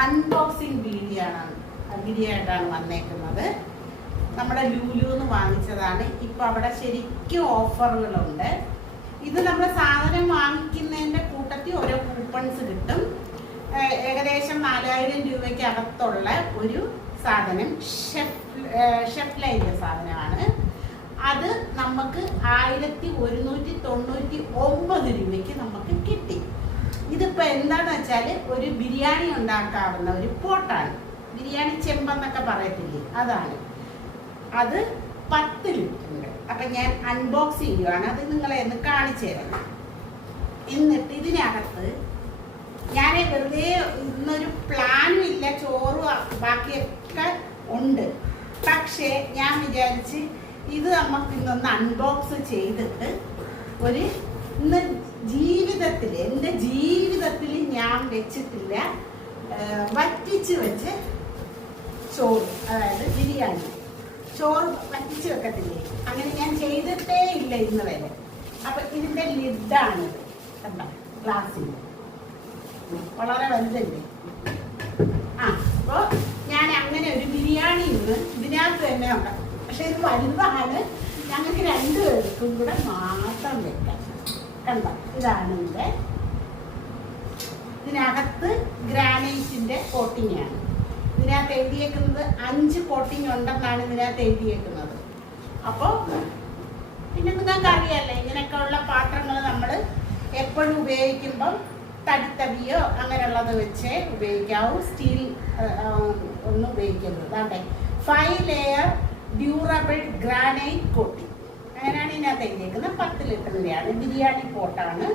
Unboxing video ആയിട്ടാണ് വന്നേക്കുന്നത്. നമ്മുടെ ലുലുന്ന് വാങ്ങിച്ചതാണ്. ഇപ്പം അവിടെ ശരിക്കും ഓഫറുകളുണ്ട്. ഇത് നമ്മൾ സാധനം വാങ്ങിക്കുന്നതിൻ്റെ കൂട്ടത്തിൽ ഓരോ കൂപ്പൺസ് കിട്ടും. ഏകദേശം 4000 രൂപയ്ക്ക് അകത്തുള്ള ഒരു സാധനം ഷെഫ് ലൈൻ്റെ സാധനമാണ്. അത് നമുക്ക് 1199 രൂപയ്ക്ക് നമുക്ക് കിട്ടി. ഇതിപ്പോൾ എന്താണെന്ന് വെച്ചാൽ ഒരു ബിരിയാണി ഉണ്ടാക്കാവുന്ന ഒരു പോട്ടാണ്. ബിരിയാണി ചെമ്പെന്നൊക്കെ പറയത്തില്ലേ, അതാണ്. അത് 10 ലിറ്ററുണ്ട്. അപ്പം ഞാൻ അൺബോക്സ് ചെയ്യുവാണ്. അത് നിങ്ങളെ ഒന്ന് കാണിച്ചു തരാം. എന്നിട്ട് ഇതിനകത്ത് ഞാൻ വെറുതെ ഇന്നൊരു പ്ലാനും ഇല്ല, ചോറും ബാക്കിയൊക്കെ ഉണ്ട്. പക്ഷേ ഞാൻ വിചാരിച്ച് ഇത് നമുക്ക് ഇന്നൊന്ന് അൺബോക്സ് ചെയ്തിട്ട് ഇന്ന് എൻ്റെ ജീവിതത്തിൽ ഞാൻ വെച്ചിട്ടില്ല വറ്റിച്ച് വെച്ച് ചോറ്, അതായത് ബിരിയാണി ചോറ് വറ്റിച്ച് വെക്കത്തില്ലേ, അങ്ങനെ ഞാൻ ചെയ്തിട്ടേ ഇല്ല ഇന്ന് വരെ. അപ്പം ഇതിൻ്റെ ലിഡാണ് കണ്ടോ, ഗ്ലാസ്സിൽ വളരെ വലുതല്ലേ. അപ്പോൾ ഞാൻ അങ്ങനെ ഒരു ബിരിയാണി ഇന്ന് ഇതിനകത്ത് തന്നെ ഉണ്ട്. പക്ഷെ ഇത് വലുതാണ്, ഞങ്ങൾക്ക് 2 പേർക്കും കൂടെ മാത്രം വെക്കാം. കണ്ടോ, ഇതാണ് ഇതിനകത്ത് ഗ്രാനൈറ്റിൻ്റെ കോട്ടിങ്ങാണ്. ഇതിനകത്ത് എഴുതിയേക്കുന്നത് 5 കോട്ടിങ് ഉണ്ടെന്നാണ് ഇതിനകത്ത് എഴുതിയേക്കുന്നത്. അപ്പോൾ പിന്നെ നിങ്ങൾക്ക് അറിയാമല്ലോ, ഇങ്ങനെയൊക്കെയുള്ള പാത്രങ്ങൾ നമ്മൾ എപ്പോഴും ഉപയോഗിക്കുമ്പം തടിത്തവിയോ അങ്ങനെയുള്ളത് വെച്ചേ ഉപയോഗിക്കാവൂ. സ്റ്റീൽ ഒന്നും ഉപയോഗിക്കുന്നത്. അതാണ്ട് 5 ലെയർ ഡ്യൂറബിൾ ഗ്രാനൈറ്റ് കോട്ടിങ്, അങ്ങനെയാണ് ഇതിനകത്ത് എഴുതിയേക്കുന്നത്. 10 ലിറ്ററിൻ്റെയാണ്. ബിരിയാണി പോട്ടാണ്,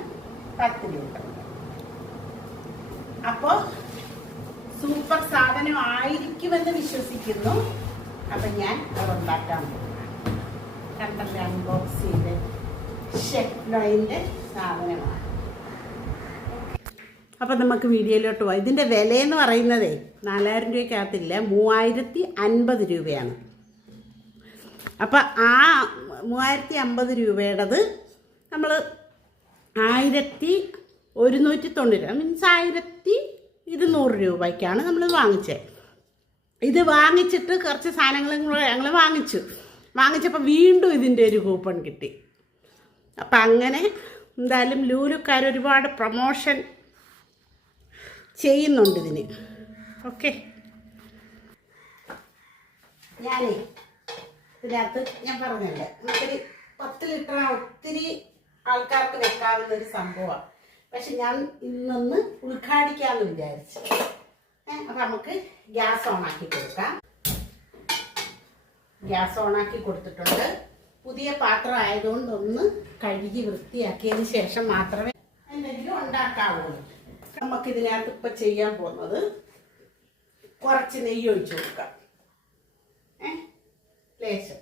10 ലിറ്റർ. അപ്പോൾ സൂപ്പർ സാധനം ആയിരിക്കുമെന്ന് വിശ്വസിക്കുന്നു. അപ്പം ഞാൻ അത് ഉണ്ടാക്കാൻ പോകുന്നു. കണ്ടല്ലേ, അൺബോക്സ് ചെയ്ത് ഷെഫ് ലൈൻ്റെ സാധനമാണ്. അപ്പം നമുക്ക് വീഡിയോയിലോട്ട് പോകാം. ഇതിൻ്റെ വിലയെന്ന് പറയുന്നതേ 4000 രൂപയ്ക്കകത്തില്ല, 3050 രൂപയാണ്. അപ്പം ആ 3050 രൂപയുടേത് നമ്മൾ 1190, മീൻസ് 1200 രൂപയ്ക്കാണ് നമ്മൾ വാങ്ങിച്ചത്. ഇത് വാങ്ങിച്ചിട്ട് കുറച്ച് സാധനങ്ങളും കൂടെ ഞങ്ങൾ വാങ്ങിച്ചപ്പോൾ വീണ്ടും ഇതിൻ്റെ ഒരു കൂപ്പൺ കിട്ടി. അപ്പം അങ്ങനെ എന്തായാലും ലുലുക്കാർ ഒരുപാട് പ്രൊമോഷൻ ചെയ്യുന്നുണ്ട് ഇതിന്. ഓക്കെ, ഇതിനകത്ത് ഞാൻ പറഞ്ഞല്ലേ, ഒത്തിരി 10 ലിറ്റർ ഒത്തിരി ആൾക്കാർക്ക് വെക്കാവുന്ന ഒരു സംഭവമാണ്. പക്ഷെ ഞാൻ ഇന്നൊന്ന് ഉദ്ഘാടിക്കാമെന്ന് വിചാരിച്ചു. അപ്പം നമുക്ക് ഗ്യാസ് ഓണാക്കി കൊടുക്കാം. ഗ്യാസ് ഓണാക്കി കൊടുത്തിട്ടുണ്ട്. പുതിയ പാത്രം ആയതുകൊണ്ട് ഒന്ന് കഴുകി വൃത്തിയാക്കിയതിന് ശേഷം മാത്രമേ എന്തെങ്കിലും ഉണ്ടാക്കാവുള്ളൂ. നമുക്കിതിനകത്ത് ഇപ്പം ചെയ്യാൻ പോകുന്നത് കുറച്ച് നെയ്യ് ഒഴിച്ചു കൊടുക്കാം. ലേശം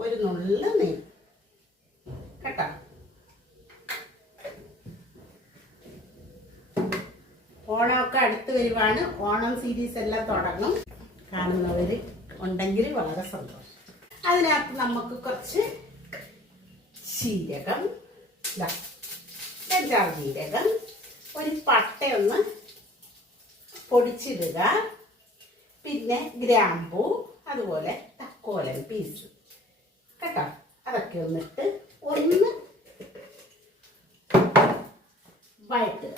ഒരു നുള്ള നെയ്യ് കേട്ടോ. ഓണമൊക്കെ അടുത്ത് വരുവാണ്. ഓണം സീരീസ് എല്ലാം തുടങ്ങും. കാണുന്നവർ ഉണ്ടെങ്കിൽ വളരെ സന്തോഷം. അതിനകത്ത് നമുക്ക് കുറച്ച് ജീരകം, ജീരകം, ഒരു പട്ടയൊന്ന് പൊടിച്ചിടുക, പിന്നെ ഗ്രാമ്പൂ, അതുപോലെ തക്കോലൻ പീസ് കേട്ടോ. അതൊക്കെ ഒന്നിട്ട് ഒന്ന് വഴറ്റുക.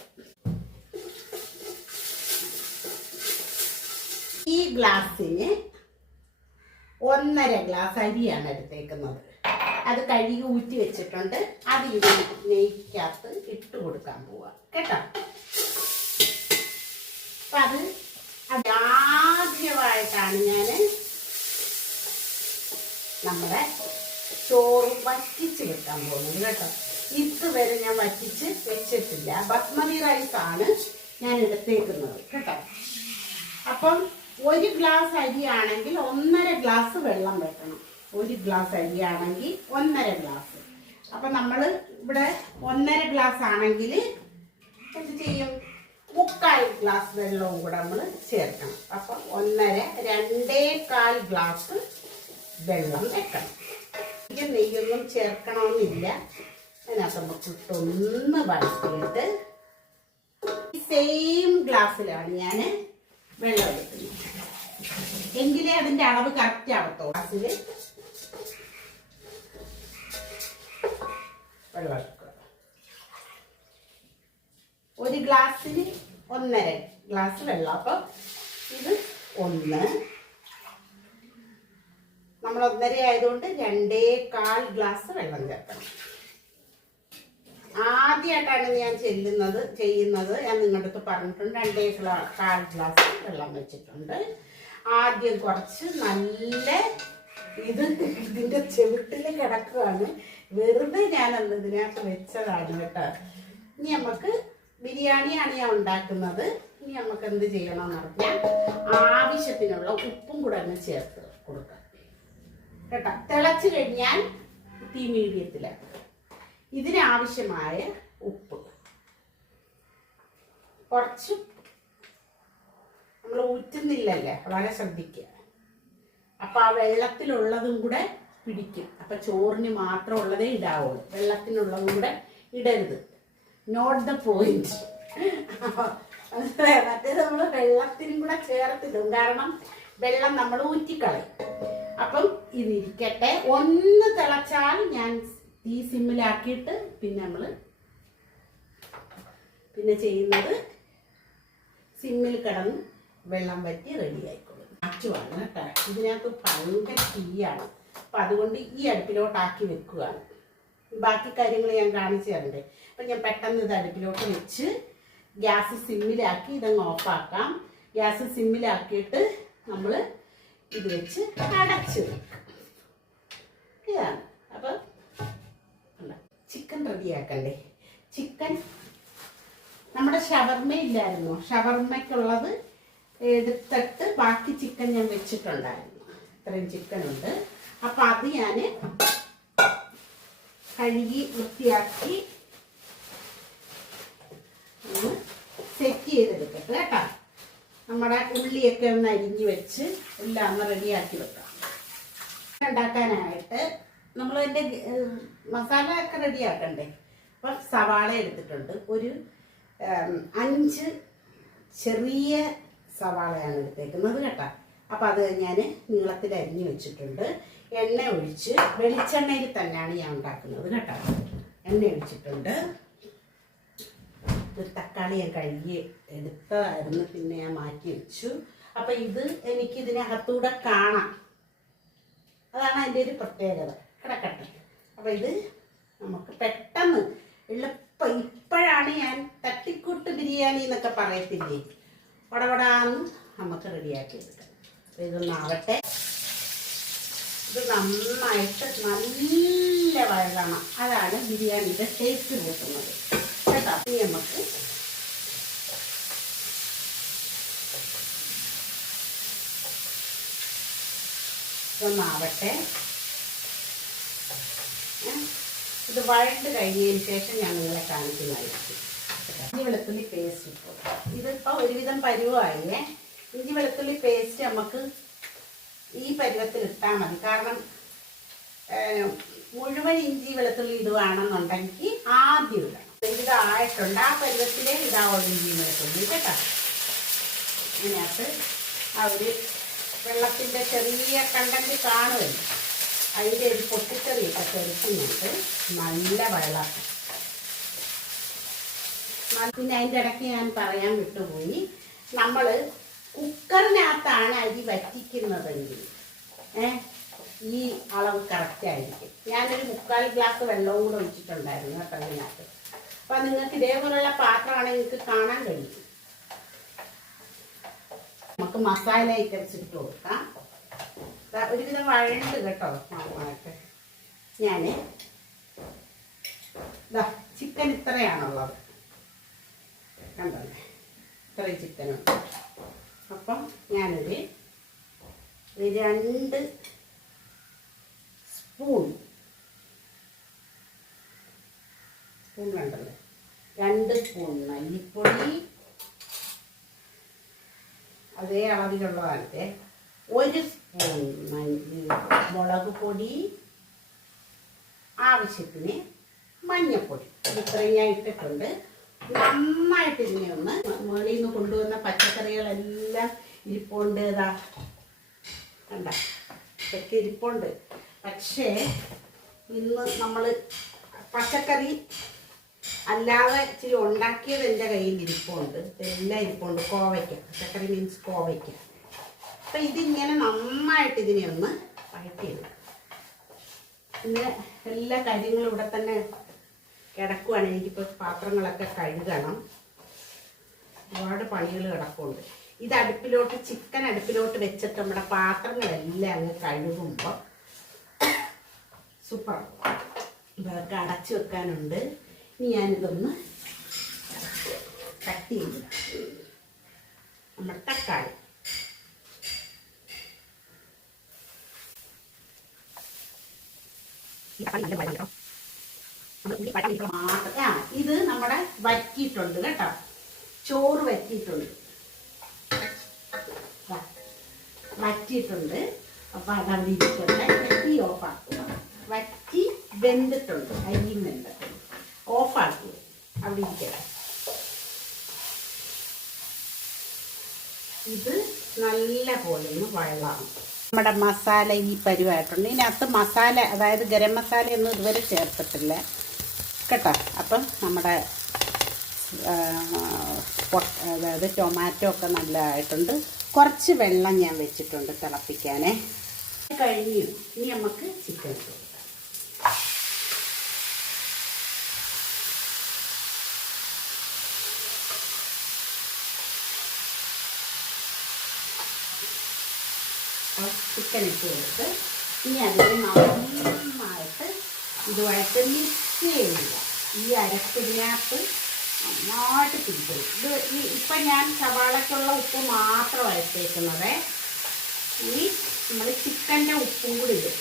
ഈ ഗ്ലാസ്സിന് 1.5 ഗ്ലാസ് അരിയാണ് എടുത്തേക്കുന്നത്. അത് കഴുകി ഊറ്റി വെച്ചിട്ടുണ്ട്. അത് ഇത് നെയ്ക്കകത്ത് ഇട്ട് കൊടുക്കാൻ പോവാ കേട്ടോ. അപ്പം അത് ആദ്യമായിട്ടാണ് ഞാൻ നമ്മുടെ ചോറ് വറ്റിച്ച് വെക്കാൻ പോകുന്നത് കേട്ടോ. ഇതുവരെ ഞാൻ വറ്റിച്ച് വെച്ചിട്ടില്ല. ബസ്മതി റൈസാണ് ഞാൻ എടുത്തേക്കുന്നത് കേട്ടോ. അപ്പം 1 ഗ്ലാസ് അരിയാണെങ്കിൽ 1.5 ഗ്ലാസ് വെള്ളം വെക്കണം. 1 ഗ്ലാസ് അരിയാണെങ്കിൽ 1.5 ഗ്ലാസ്. അപ്പം നമ്മൾ ഇവിടെ 1.5 ഗ്ലാസ് ആണെങ്കിൽ എന്ത് ചെയ്യും, 3/4 ഗ്ലാസ് വെള്ളവും കൂടെ നമ്മൾ ചേർക്കണം. അപ്പം 1.5, 2.25 ഗ്ലാസ് വെള്ളം വെക്കണം. നെയ്യൊന്നും ചേർക്കണമെന്നില്ല. അതിനകത്ത് നമുക്ക് ഇട്ടൊന്ന് വഴറ്റിയിട്ട് ഈ സെയിം ഗ്ലാസ്സിലാണ് ഞാൻ വെള്ളം എടുക്കുന്നത്. എങ്കിലേ അതിന്റെ അളവ് കറക്റ്റ് ആവത്തോ. ഗ്ലാസ്സിൽ വെള്ളം എടുക്കുക. ഒരു ഗ്ലാസ്സിന് 1.5 ഗ്ലാസ് വെള്ളം. അപ്പം ഇത് 1, നമ്മൾ 1.5 ആയതുകൊണ്ട് 2.25 ഗ്ലാസ് വെള്ളം ചേർക്കണം. ആദ്യമായിട്ടാണ് ഞാൻ ചെയ്യുന്നത്. ഞാൻ നിങ്ങളുടെ അടുത്ത് പറഞ്ഞിട്ടുണ്ട്. 2.25 ഗ്ലാസ് വെള്ളം വെച്ചിട്ടുണ്ട്. ആദ്യം കുറച്ച് നല്ല ഇതിന്റെ ചെവിട്ടിൽ കിടക്കുകയാണ്. വെറുതെ ഞാനന്ന് ഇതിനകത്ത് വെച്ചതാണ് കേട്ടോ. ഇനി നമുക്ക് ബിരിയാണിയാണ് ഞാൻ ഉണ്ടാക്കുന്നത്. ഇനി നമുക്ക് എന്ത് ചെയ്യണമെന്ന് പറഞ്ഞാൽ ആവശ്യത്തിനുള്ള ഉപ്പും കൂടെ ഒന്ന് ചേർത്ത് കൊടുക്കാം കേട്ടോ. തിളച്ച് കഴിഞ്ഞാൽ തീ മീഡിയത്തിലാണ്. ഇതിനാവശ്യമായ ഉപ്പ് കുറച്ച് നമ്മൾ ഊറ്റുന്നില്ലല്ലേ, വളരെ ശ്രദ്ധിക്കുക. അപ്പം ആ വെള്ളത്തിലുള്ളതും കൂടെ പിടിക്കും. അപ്പം ചോറിന് മാത്രം ഉള്ളതേ ഇടാവുള്ളൂ, വെള്ളത്തിനുള്ളതും കൂടെ ഇടരുത്. Note the point. മറ്റേത് നമ്മൾ വെള്ളത്തിനും കൂടെ ചേർത്തിടും, കാരണം വെള്ളം നമ്മൾ ഊറ്റിക്കളയും. അപ്പം ഇതിരിക്കട്ടെ. ഒന്ന് തിളച്ചാൽ ഞാൻ തീ സിമ്മിലാക്കിയിട്ട് പിന്നെ ചെയ്യുന്നത് സിമ്മിൽ കിടന്ന് വെള്ളം വറ്റി റെഡി ആയിക്കോളും. മാറ്റുവാണ് കേട്ടോ. ഇതിനകത്ത് ഭയങ്കര തീയാണ്. അപ്പം അതുകൊണ്ട് ഈ അടുപ്പിലോട്ടാക്കി വെക്കുകയാണ്. ബാക്കി കാര്യങ്ങൾ ഞാൻ കാണിച്ചു തരണ്ടേ. അപ്പം ഞാൻ പെട്ടെന്ന് ഇത് അടുപ്പിലോട്ട് വെച്ച് ഗ്യാസ് സിമ്മിലാക്കി ഇതങ്ങ് ഓഫാക്കാം. ഗ്യാസ് സിമ്മിലാക്കിയിട്ട് നമ്മൾ ഇത് വെച്ച് അടച്ച് വെക്കാം. ഇതാണ്. അപ്പം ചിക്കൻ റെഡിയാക്കണ്ടേ. ചിക്കൻ നമ്മുടെ ഷവർമ്മ ഇല്ലായിരുന്നോ, ഷവർമ്മയ്ക്കുള്ളത് എടുത്തിട്ട് ബാക്കി ചിക്കൻ ഞാൻ വെച്ചിട്ടുണ്ടായിരുന്നു. ഇത്രയും ചിക്കനുണ്ട്. അപ്പം അത് ഞാൻ കഴുകി വൃത്തിയാക്കി ഒന്ന് സെറ്റ് ചെയ്തെടുക്കട്ടെ കേട്ടോ. നമ്മുടെ ഉള്ളിയൊക്കെ ഒന്ന് അരിഞ്ഞ് വെച്ച് എല്ലാം ഒന്ന് റെഡിയാക്കി വെക്കാം. ഉണ്ടാക്കാനായിട്ട് നമ്മൾ അതിൻ്റെ മസാല ഒക്കെ റെഡിയാക്കണ്ടേ. അപ്പം സവാള എടുത്തിട്ടുണ്ട്. ഒരു 5 ചെറിയ സവാളയാണ് എടുത്തേക്കുന്നത് കേട്ടോ. അപ്പം അത് ഞാൻ നീളത്തിൽ അരിഞ്ഞ് വെച്ചിട്ടുണ്ട്. എണ്ണ ഒഴിച്ച് വെളിച്ചെണ്ണയിൽ തന്നെയാണ് ഞാൻ ഉണ്ടാക്കുന്നത് കേട്ടോ. എണ്ണ ഒഴിച്ചിട്ടുണ്ട്. ഒരു തക്കാളി ഞാൻ കഴുകി എടുത്തതായിരുന്നു, പിന്നെ ഞാൻ മാറ്റി വെച്ചു. അപ്പം ഇത് എനിക്ക് ഇതിനകത്തൂടെ കാണാം. അതാണ് അതിൻ്റെ ഒരു പ്രത്യേകത. കിടക്കട്ടെ. അപ്പം ഇത് നമുക്ക് പെട്ടെന്ന് ഇപ്പോഴാണ് ഞാൻ തട്ടിക്കൂട്ട് ബിരിയാണി എന്നൊക്കെ പറയത്തില്ലേ, വടവടാന്ന് നമുക്ക് റെഡിയാക്കി എടുക്കാം. അപ്പം ഇതൊന്നാവട്ടെ. ഇത് നന്നായിട്ട് നല്ല വഴകണം. അതാണ് ബിരിയാണിയുടെ ടേസ്റ്റ് കൂട്ടുന്നത് കേട്ടോ. ഇനി നമുക്ക് ഇതൊന്നാവട്ടെ. ഇത് വഴണ്ട് കഴിഞ്ഞതിന് ശേഷം ഞാൻ നിങ്ങളെ കാണിക്കുന്നതായിരിക്കും. ഇഞ്ചി വെളുത്തുള്ളി പേസ്റ്റ് ഇപ്പോൾ ഇതിപ്പോൾ ഒരുവിധം പരുവമായില്ലേ. ഇഞ്ചി വെളുത്തുള്ളി പേസ്റ്റ് നമുക്ക് ഈ പരുവത്തിൽ ഇട്ടാൽ മതി. കാരണം മുഴുവൻ ഇഞ്ചി വെളുത്തുള്ളി ഇടുകയാണെന്നുണ്ടെങ്കിൽ ആദ്യം ഇടണം. ഇതായിട്ടുണ്ട്. ആ പരുവത്തിലേ ഇടാവുള്ളൂ ഇഞ്ചി വെളുത്തുള്ളി കേട്ടോ. ഇതിനകത്ത് ആ ഒരു വെള്ളത്തിൻ്റെ ചെറിയ കണ്ടന്റ് കാണുമല്ലോ, അതിൻ്റെ ഒരു പൊട്ടിക്കറിയൊക്കെ തെളിക്കുന്നുണ്ട്. നല്ല വെള്ളം. പിന്നെ അതിൻ്റെ ഇടയ്ക്ക് ഞാൻ പറയാൻ വിട്ടുപോയി, നമ്മൾ കുക്കറിനകത്താണ് അരി വറ്റിക്കുന്നതെങ്കിൽ ഈ അളവ് കറക്റ്റായിരിക്കും. ഞാനൊരു 3/4 ഗ്ലാസ് വെള്ളവും കൂടെ ഒഴിച്ചിട്ടുണ്ടായിരുന്നു കേട്ടോ അതിനകത്ത്. അപ്പം നിങ്ങൾക്ക് ഇതേപോലുള്ള പാത്രമാണെങ്കിൽ നിങ്ങൾക്ക് കാണാൻ കഴിയും. നമുക്ക് മസാല ഐറ്റംസ് ഇട്ട് കൊടുക്കാം. ഒരുവിധം വഴണ്ട് കേട്ടോ നന്നായിട്ട്. ഞാൻ ചിക്കൻ ഇത്രയാണുള്ളത് കണ്ടല്ലേ, ഇത്രയും ചിക്കനുണ്ട്. അപ്പം ഞാനൊരു 2 സ്പൂൺ വേണ്ടല്ലേ, 2 സ്പൂൺ മല്ലിപ്പൊടി, അതേ അളവിലുള്ളതാണേ. 1 സ്പൂൺ മുളക് പൊടി, ആവശ്യത്തിന് മഞ്ഞൾപ്പൊടി, ഇത്രയും ഞാൻ ഇട്ടിട്ടുണ്ട്. നന്നായിട്ട് ഇതിനെ ഒന്ന് മുകളിൽ നിന്ന് കൊണ്ടുവന്ന പച്ചക്കറികളെല്ലാം ഇരിപ്പുണ്ട്. ഇതാ കണ്ട ഇതൊക്കെ ഇരിപ്പുണ്ട്. പക്ഷേ ഇന്ന് നമ്മൾ പച്ചക്കറി അല്ലാതെ ഇച്ചിരി ഉണ്ടാക്കിയത് എൻ്റെ കയ്യിൽ ഇരിപ്പുണ്ട്. എല്ലാം ഇരിപ്പുണ്ട്. കോവയ്ക്ക, പച്ചക്കറി മീൻസ് കോവയ്ക്ക. അപ്പം ഇതിങ്ങനെ നന്നായിട്ട് ഇതിനെ ഒന്ന് വഴറ്റിയിടും. പിന്നെ എല്ലാ കാര്യങ്ങളും ഇവിടെ തന്നെ കിടക്കുവാണ്. എനിക്കിപ്പോൾ പാത്രങ്ങളൊക്കെ കഴുകണം. ഒരുപാട് പണികൾ കിടപ്പുണ്ട്. ഇത് അടുപ്പിലോട്ട് ചിക്കൻ അടുപ്പിലോട്ട് വെച്ചിട്ട് നമ്മുടെ പാത്രങ്ങളെല്ലാം അങ്ങ് കഴുകുമ്പോൾ സൂപ്പർ. ഇതൊക്കെ അടച്ചു വെക്കാനുണ്ട്. ഇനി ഞാനിതൊന്ന് കട്ട് ചെയ്ത് നമ്മുടെ തക്കാളി ഇത് നമ്മുടെ വറ്റിയിട്ടുണ്ട് കേട്ടോ. ചോറ് വറ്റിയിട്ടുണ്ട്. അപ്പൊ അതവിടെ ഇരിക്കട്ടെ. തീ ഓഫാക്കുക. വറ്റി വെന്തിട്ടുണ്ട്. അരിയും വെന്തിട്ടുണ്ട്. ഓഫാക്കുക. അവിടെ ഇരിക്കട്ടെ. ഇത് നല്ല പോലെ ഒന്ന് വഴളാണ്. നമ്മുടെ മസാല ഈ പരുവായിട്ടുണ്ട്. ഇതിനകത്ത് മസാല, അതായത് ഗരം മസാല ഒന്നും ഇതുവരെ ചേർത്തിട്ടില്ല കേട്ടോ. അപ്പം നമ്മുടെ അതായത് ടൊമാറ്റോ ഒക്കെ നല്ലതായിട്ടുണ്ട്. കുറച്ച് വെള്ളം ഞാൻ വെച്ചിട്ടുണ്ട് തിളപ്പിക്കാനേ. കഴിഞ്ഞു. ഇനി നമുക്ക് ചിക്കൻ ഇട്ട് കൊടുക്കാം. ചിക്കൻ ഇട്ട് കൊടുത്ത് ഇനി അതിനെ നന്നായിട്ട് ഇതുമായിട്ട് മിക്സ് ചെയ്യുക. ഈ അരപ്പിനകത്ത് നന്നായിട്ട് പിടിക്കും. ഇപ്പം ഞാൻ സവാളയ്ക്കുള്ള ഉപ്പ് മാത്രമാണ് ഇട്ടേക്കുന്നത്. ഇനി നമ്മൾ ചിക്കൻ്റെ ഉപ്പും കൂടി ഇടും.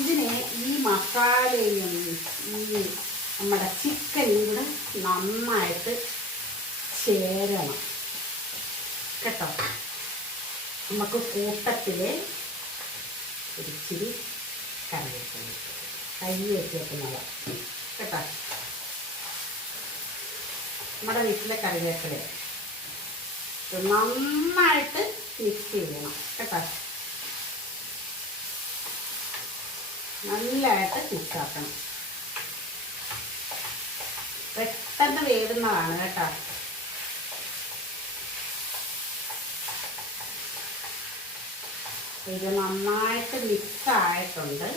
ഇതിനെ ഈ മസാലയും ഈ നമ്മുടെ ചിക്കനും കൂടെ നന്നായിട്ട് ചേരണം കേട്ടോ. നമുക്ക് കൂട്ടത്തിൽ ഒരിച്ചിരി കറിവേപ്പില കഴുകി വെച്ചേക്കുന്നത് കേട്ടോ. നമ്മുടെ വീട്ടിലെ കറിവേപ്പില നന്നായിട്ട് മിക്സ് ചെയ്യണം കേട്ടോ. നല്ലതായിട്ട് മിക്സാക്കണം. പെട്ടെന്ന് വേവുന്നതാണ് കേട്ടോ. ഇത് നന്നായിട്ട് മിക്സ് ആയിട്ടുണ്ട്.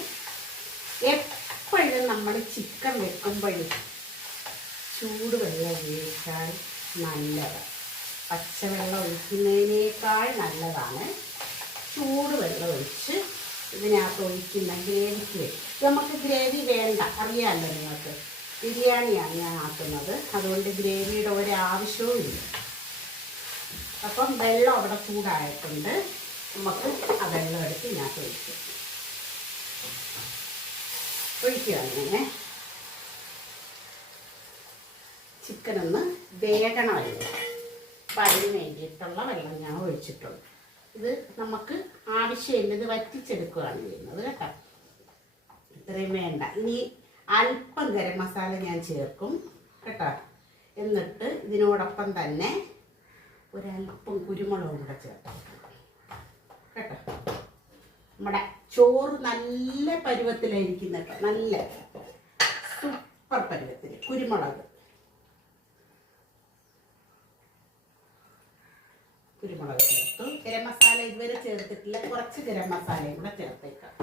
എപ്പോഴും നമ്മൾ ചിക്കൻ വെക്കുമ്പോഴും ചൂടുവെള്ളം ഉപയോഗിച്ചാൽ നല്ലതാണ്. പച്ചവെള്ളം ഒഴിക്കുന്നതിനേക്കാൾ നല്ലതാണ് ചൂടുവെള്ളം ഒഴിച്ച് ഇതിനകത്ത് ഒഴിക്കുന്ന ഗ്രേവിക്ക് വരും. നമുക്ക് ഗ്രേവി വേണ്ട, അറിയാമല്ലോ നിങ്ങൾക്ക്. ബിരിയാണിയാണ് ഞാൻ ആക്കുന്നത്, അതുകൊണ്ട് ഗ്രേവിയുടെ ഒരാവശ്യവും ഇല്ല. അപ്പം വെള്ളം അവിടെ ചൂടായിട്ടുണ്ട്. നമുക്ക് ആ വെള്ളം എടുത്ത് ഇതിനകത്ത് ഒഴിക്കുകയാണ്. ചിക്കനൊന്ന് വേഗണമല്ലോ. അപ്പം അതിന് വേണ്ടിയിട്ടുള്ള വെള്ളം ഞാൻ ഒഴിച്ചിട്ടുണ്ട്. ഇത് നമുക്ക് ആവശ്യമില്ല, ഇത് വറ്റിച്ചെടുക്കുകയാണ് ചെയ്യുന്നത് കേട്ടോ. ഇത്രയും വേണ്ട. ഇനി അല്പം ഗരം മസാല ഞാൻ ചേർക്കും കേട്ടോ. എന്നിട്ട് ഇതിനോടൊപ്പം തന്നെ ഒരല്പം കുരുമുളകും കൂടെ ചേർക്കും കേട്ടോ. നമ്മുടെ ചോറ് നല്ല പരുവത്തിലായിരിക്കും കേട്ടോ. നല്ല സൂപ്പർ പരുവത്തിൽ കുരുമുളക് ചേർത്തു. ഗരം മസാല ഇതുവരെ ചേർത്തിട്ടില്ല. കുറച്ച് ഗരം മസാലയും കൂടെ ചേർത്തേക്കാം.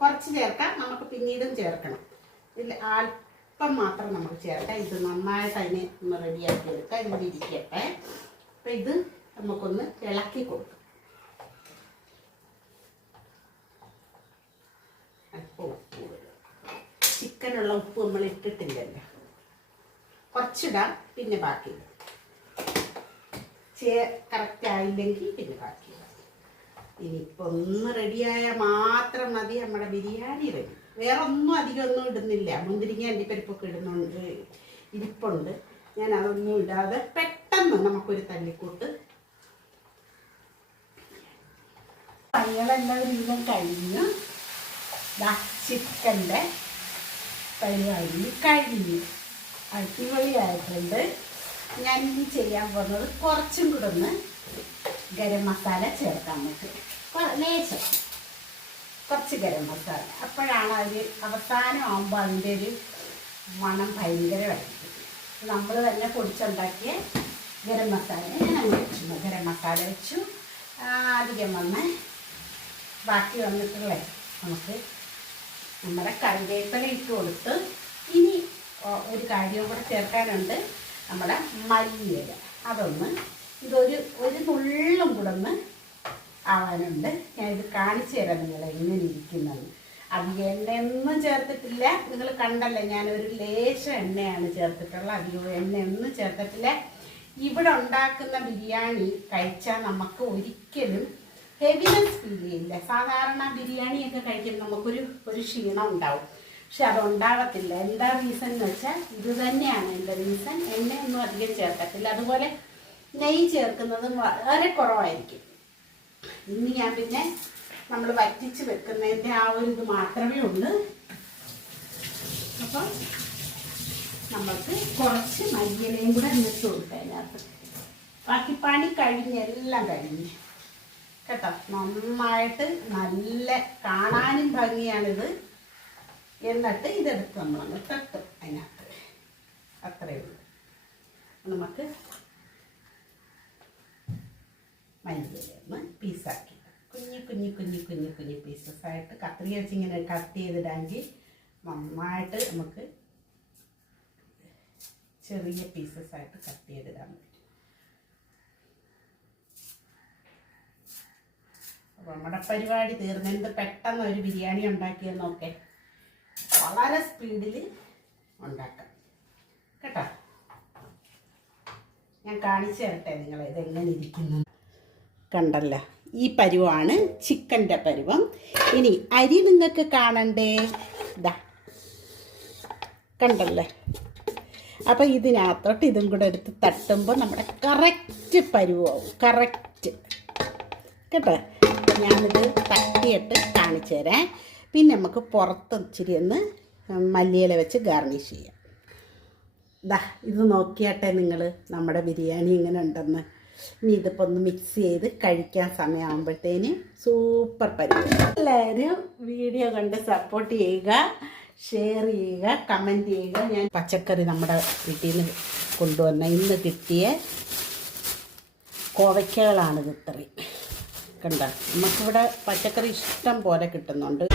കുറച്ച് ചേർക്കാം, നമുക്ക് പിന്നീടും ചേർക്കണം. ഇതിൽ അല്പം മാത്രം നമുക്ക് ചേർക്കാം. ഇത് നന്നായിട്ട് അതിനെ ഒന്ന് റെഡിയാക്കി എടുക്കാം. ഇതിവിടെ ഇരിക്കട്ടെ. അപ്പം ഇത് നമുക്കൊന്ന് ഇളക്കി കൊടുക്കാം. അല്പം ഉപ്പ്, ചിക്കനുള്ള ഉപ്പ് നമ്മൾ ഇട്ടിട്ടില്ലല്ലോ, കുറച്ചിടാം, പിന്നെ ബാക്കി കറക്റ്റ് ആയില്ലെങ്കിൽ പിന്നെ ബാക്കി. ഇനിയിപ്പോൾ ഒന്ന് റെഡിയായാൽ മാത്രം മതി നമ്മുടെ ബിരിയാണി റെഡി. വേറെ ഒന്നും അധികം ഒന്നും ഇടുന്നില്ല. മുന്തിരിങ്ങ അണ്ടിപ്പരിപ്പൊക്കെ ഇടുന്നുണ്ട്, ഇരിപ്പുണ്ട്. ഞാൻ അതൊന്നും ഇടാതെ പെട്ടെന്ന് നമുക്കൊരു തല്ലിക്കൂട്ട്. പണികളെല്ലാവരും ഇതും കഴിഞ്ഞ് ചിക്കൻ്റെ പരിപാടി കഴിഞ്ഞു. അടിപൊളിയായിട്ടുണ്ട്. ഞാൻ ഇനി ചെയ്യാൻ പോകുന്നത് കുറച്ചും കൂടെ ഒന്ന് ഗരം മസാല ചേർക്കാൻ പറ്റും. ലേശം കുറച്ച് ഗരം മസാല. അപ്പോഴാണ് അതിൽ അവസാനം ആകുമ്പോൾ അതിൻ്റെ ഒരു മണം ഭയങ്കരമായിരിക്കും. നമ്മൾ തന്നെ പൊടിച്ചുണ്ടാക്കിയ ഗരം മസാല ഞാൻ അങ്ങനെ വെച്ചു. ഗരം മസാല വെച്ചു. അധികം വന്ന് ബാക്കി വന്നിട്ടുള്ള നമുക്ക് നമ്മുടെ കറിവേപ്പില ഇട്ട് കൊടുത്ത് ഇനി ഒരു കാര്യം കൂടെ ചേർക്കാനുണ്ട്. നമ്മുടെ മല്ലിയില അതൊന്ന് ഒരു നുള്ളും കൂടെ ഒന്ന് ആവാനുണ്ട്. ഞാനിത് കാണിച്ചു തരാം നിങ്ങൾ എങ്ങനെ ഇരിക്കുന്നത്. അധികം എണ്ണയൊന്നും ചേർത്തിട്ടില്ല. നിങ്ങൾ കണ്ടല്ലേ, ഞാനൊരു ലേശം എണ്ണയാണ് ചേർത്തിട്ടുള്ളത്. അധികം എണ്ണയൊന്നും ചേർത്തിട്ടില്ല. ഇവിടെ ഉണ്ടാക്കുന്ന ബിരിയാണി കഴിച്ചാൽ നമുക്ക് ഒരിക്കലും ഹെവിനെസ് ഫീൽ ചെയ്യില്ല. സാധാരണ ബിരിയാണിയൊക്കെ കഴിക്കുമ്പോൾ നമുക്കൊരു ക്ഷീണം ഉണ്ടാവും. പക്ഷെ അതുണ്ടാകത്തില്ല. എന്താ റീസൺ എന്ന് വെച്ചാൽ ഇത് തന്നെയാണ് എൻ്റെ റീസൺ. എണ്ണയൊന്നും അധികം ചേർക്കത്തില്ല. അതുപോലെ നെയ്യ് ചേർക്കുന്നത് വളരെ കുറവായിരിക്കും. ഇനി ഞാൻ പിന്നെ നമ്മൾ വറ്റിച്ച് വെക്കുന്നതിൻ്റെ ആ ഒരു ഇത് മാത്രമേ ഉള്ളൂ. അപ്പം നമുക്ക് കുറച്ച് മല്ലിയിലയും കൂടെ ഇട്ട് കൊടുക്കാം അതിനകത്ത്. ബാക്കി പണി എല്ലാം കഴിഞ്ഞ് കേട്ടോ. നന്നായിട്ട് നല്ല കാണാനും ഭംഗിയാണിത്. എന്നിട്ട് ഇതെടുത്ത് നമ്മളങ്ങ് തട്ടും അതിനകത്ത്. അത്രയേ ഉള്ളൂ. നമുക്ക് മല്ലിയിലൊന്ന് പീസാക്കി കുഞ്ഞു പീസസായിട്ട് കത്രിക വെച്ച് ഇങ്ങനെ കട്ട് ചെയ്തിടാമെങ്കിൽ നന്നായിട്ട് നമുക്ക് ചെറിയ പീസസായിട്ട് കട്ട് ചെയ്തിടാൻ പറ്റും. അപ്പോൾ നമ്മുടെ പരിപാടി തീർന്നെന്ത് പെട്ടെന്ന് ഒരു ബിരിയാണി ഉണ്ടാക്കിയെന്നൊക്കെ വളരെ സ്പീഡിൽ ഉണ്ടാക്കാം കേട്ടോ. ഞാൻ കാണിച്ചു തരട്ടെ നിങ്ങളെ ഇതെങ്ങനെ ഇരിക്കുന്നു. കണ്ടല്ലോ, ഈ പരുവമാണ് ചിക്കൻ്റെ പരുവം. ഇനി അരി നിങ്ങൾക്ക് കാണണ്ടേ? ഇതാ കണ്ടല്ലേ. അപ്പോൾ ഇതിനകത്തോട്ട് ഇതും കൂടെ എടുത്ത് തട്ടുമ്പോൾ നമ്മുടെ കറക്റ്റ് പരുവാവും. കറക്റ്റ് കേട്ടോ. അപ്പോൾ ഞാനിത് തട്ടിയിട്ട് കാണിച്ചു തരാം. പിന്നെ നമുക്ക് പുറത്ത് ഇച്ചിരി ഒന്ന് മല്ലിയില വെച്ച് ഗാർണിഷ് ചെയ്യാം. ഇതാ ഇത് നോക്കിയാട്ടെ നിങ്ങൾ നമ്മുടെ ബിരിയാണി ഇങ്ങനെ ഉണ്ടെന്ന്. ഇനി ഇതിപ്പോൾ ഒന്ന് മിക്സ് ചെയ്ത് കഴിക്കാൻ സമയമാകുമ്പോഴത്തേന് സൂപ്പർ പരിപാടി. എല്ലാവരും വീഡിയോ കണ്ട് സപ്പോർട്ട് ചെയ്യുക, ഷെയർ ചെയ്യുക, കമൻറ്റ് ചെയ്യുക. ഞാൻ പച്ചക്കറി നമ്മുടെ വീട്ടിൽ നിന്ന് കൊണ്ടുവന്ന ഇന്ന് കിട്ടിയ കോവയ്ക്കകളാണിത്. ഇത്രയും കണ്ട. നമുക്കിവിടെ പച്ചക്കറി ഇഷ്ടം പോലെ കിട്ടുന്നുണ്ട്.